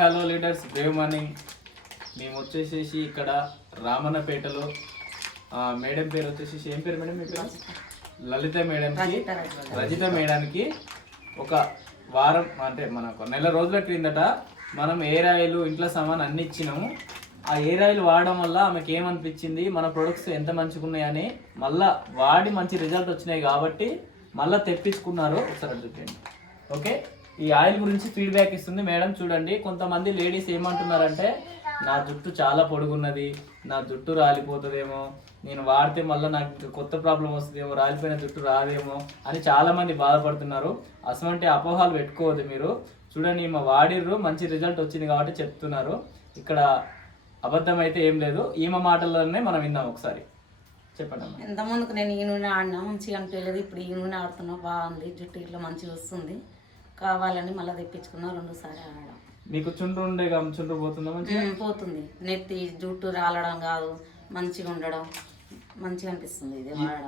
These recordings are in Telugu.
Hello leaders, Dev morning. మేము వచ్చేసేసి ఇక్కడ రామన్నపేటలో మేడం పేరు వచ్చేసి ఏం పేరు మేడం? మీ పేరు లలిత మేడంకి, రజిత మేడానికి ఒక వారం అంటే మనకు నెల రోజుల క్రిందట మనం ఎయిర్ ఆయిల్ ఇంట్లో సామాన్ అన్ని ఇచ్చినాము. ఆ ఎయిర్ ఆయిల్ వాడడం వల్ల ఆమెకి ఏమనిపించింది, మన ప్రొడక్ట్స్ ఎంత మంచిగా ఉన్నాయని మళ్ళీ వాడి మంచి రిజల్ట్ వచ్చినాయి కాబట్టి మళ్ళీ తెప్పించుకున్నారు. ఒకసారి చూడండి. ఓకే, ఈ ఆయిల్ గురించి ఫీడ్బ్యాక్ ఇస్తుంది మేడం. చూడండి, కొంతమంది లేడీస్ ఏమంటున్నారంటే నా జుట్టు చాలా పొడుగున్నది, నా జుట్టు రాలిపోతుందేమో, నేను వాడితే మళ్ళీ నాకు కొత్త ప్రాబ్లం వస్తుందేమో, రాలిపోయిన జుట్టు రాదేమో అని చాలామంది బాధపడుతున్నారు. అసలు అపోహాలు పెట్టుకోవద్దు మీరు. చూడండి, ఈమె వాడిర్రు, మంచి రిజల్ట్ వచ్చింది కాబట్టి చెప్తున్నారు. ఇక్కడ అబద్ధం అయితే ఏం లేదు. ఈమె మాటల్లోనే మనం విన్నాం. ఒకసారి చెప్పండి అమ్మా. ఎంత ముందుకు నేను ఈ నూనె ఆడినా మంచిగా అనిపించలేదు, ఇప్పుడు ఈ నూనె ఆడుతున్నా బాగుంది, జుట్టు ఇట్లా మంచిగా వస్తుంది. కావాలని మళ్ళీ తెప్పించుకున్నా, 2 సార్లు ఆడడం. మీకు చుండ్రు ఉండే చుండ్రు పోతుందా? మంచిగా పోతుంది. నెత్తి జుట్టు రాలడం కాదు, మంచిగా ఉండడం మంచిగా అనిపిస్తుంది.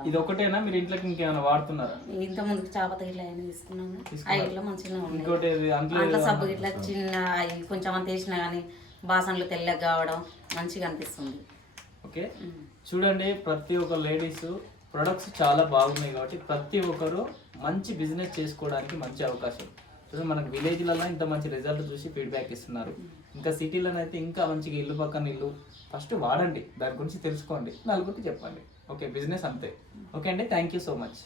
ఇది ఒకటేనా, మీరు ఇంట్లోకి ఇంకేమైనా వాడుతున్నారా? ఇంత ముందుకు చాపత ఇట్లా అయినా తీసుకున్నాను, ఆ ఇట్లా మంచిగా ఉంది. ఇంకోటి అంత సబ్బు ఇట్లా చిన్న కొంచెం అంత వేసినా కానీ బాసనలు తెల్లగా కావడం మంచిగా అనిపిస్తుంది. ఓకే, చూడండి, ప్రతి ఒక్క లేడీస్ ప్రొడక్ట్స్ చాలా బాగున్నాయి కాబట్టి ప్రతి ఒక్కరు మంచి బిజినెస్ చేసుకోవడానికి మంచి అవకాశం. చూడండి, మనకు విలేజ్లలో ఇంత మంచి రిజల్ట్ చూసి ఫీడ్బ్యాక్ ఇస్తున్నారు. ఇంకా సిటీలలో అయితే ఇంకా మంచిగా ఇల్లు పక్కన ఇల్లు. ఫస్ట్ వాడండి, దాని గురించి తెలుసుకోండి, నలుగురికి చెప్పండి. ఓకే, బిజినెస్ అంతే. ఓకే అండి, థ్యాంక్ యూ సో మచ్.